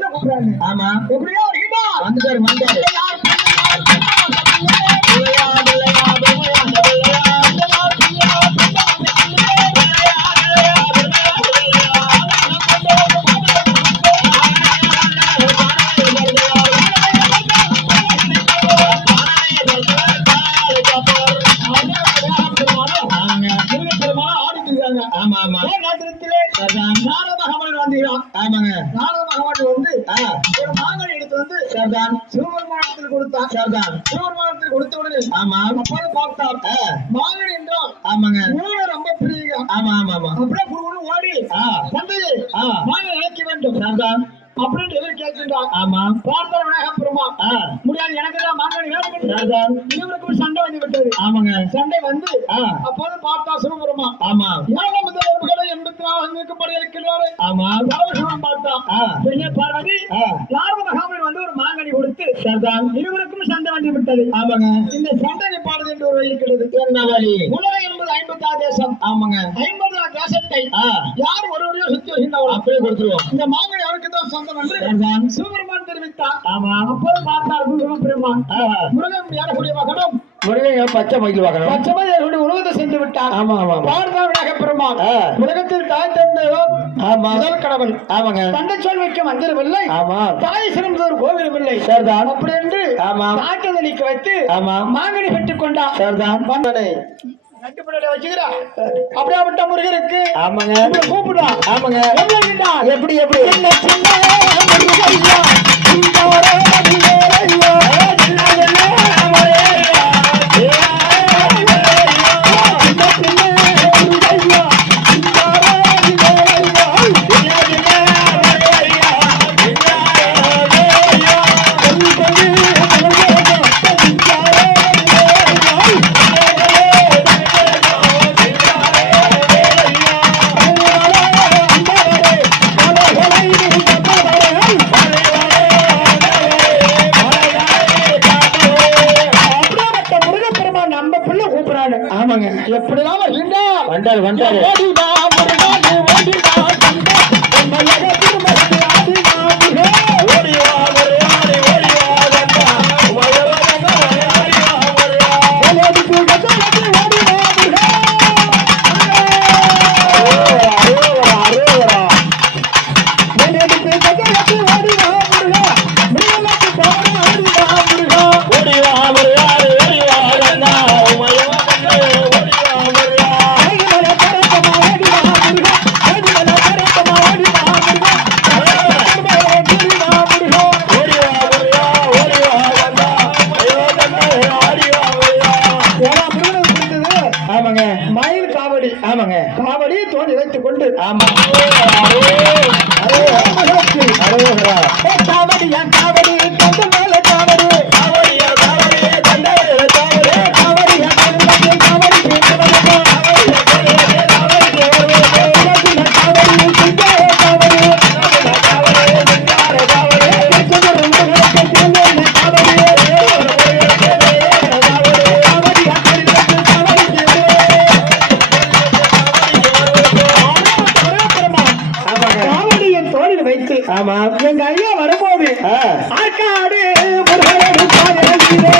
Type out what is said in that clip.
பொண்ணை கூப்பிடுறாங்க ஆமா. எப்படியோ வந்தாரு வந்தாரு. ஆமா ஆமா. நாட்டிலே நாரத கமல் ஆமாங்க. நாரத ஒரு மாங்கனி எடுத்து வந்து சரிதான் சிவபெருமானத்தில் கொடுத்தான் சரிதான் சிவபெருமானத்தில் கொடுத்த உடனே ஆமா அப்போது பார்த்தார் ஆ, மாங்கனி என்றால் ஆமாங்க. உணவு ரொம்ப பிரியம் ஆமா ஆமா ஆமா அப்படியே ஓடி ஆ, தந்தையை ஆ. மாங்கனி இணைக்க வேண்டும். சரிதான் அப்படின்னு எதிர் கேட்கின்றார் ஆமா. பார்த்தார் விநாயக பெருமான். முடியாது எனக்கு தான் மாங்கனி வேணும் இருவருக்கும் சண்டை வந்து விட்டது. ஆமாங்க. சண்டை வந்து அப்போது பார்த்தா சிவபெருமான் ஆமா. ஏழாம் முதல்வர்களை எண்பத்தி நாலு படி இருக்கிறாரு ஆமா. பரமசிவன் பார்த்தா. பெண்ணே பார்வதி நாரத மகாபலி வந்து ஒரு மாங்கனி கொடுத்து சரிதான் இருவருக்கும் சண்டை வந்து விட்டது. ஆமாங்க. இந்த சண்டை நிப்பாடு என்று ஒரு இருக்கிறது. வழி? உலகம் என்பது ஐம்பத்தாறு தேசம். ஆமாங்க. ஐம்பதாறு ஆ, யார் ஒருவரையோ சுத்தி வருகின்றவர்கள் அப்படியே கொடுத்துருவோம். இந்த மாங்கனி அவருக்கு தான் சொந்தம் என்று சிவபெருமான் தெரிவித்தார். ஆமா. அப்போது பார்த்தார் சிவபெருமான். முருகன் ஏறக்கூடிய மகனும்? முருகன் பச்சை மயில் பார்க்கணும் பச்சமதையர்களுடைய உலகத்தை சென்று விட்டார். ஆமா ஆமா பெருமான் ஆ, உலகத்தில் தாய் தந்தையோர் ஆமா. முதல் கடவுள் ஆமாங்க. தந்தை சொல் வைக்க மந்திரமில்லை. ஆமா. தாய் சிறந்த ஒரு கோவிலும் இல்லை சரிதான் அப்படி என்று ஆமா. நீக்க வைத்து ஆமா. மாங்கனி பெற்றுக் கொண்டார். சரிதான் நட்டு பின்னாடி வச்சுக்கிறா. அப்படியாப்பட்ட முருகருக்கு ஆமாங்க. கூப்பிடுறா. ஆமாங்க? எப்படி எப்படி? ஓடிவா முருகாது ஓடிவா ஆமாங்க. மயில் காவடி ஆமாங்க. காவடி தோண்டி வைத்துக் கொண்டு. ஆமா. ஏ காவடி? ஆற்காடு முருகனோடு பாதையிலே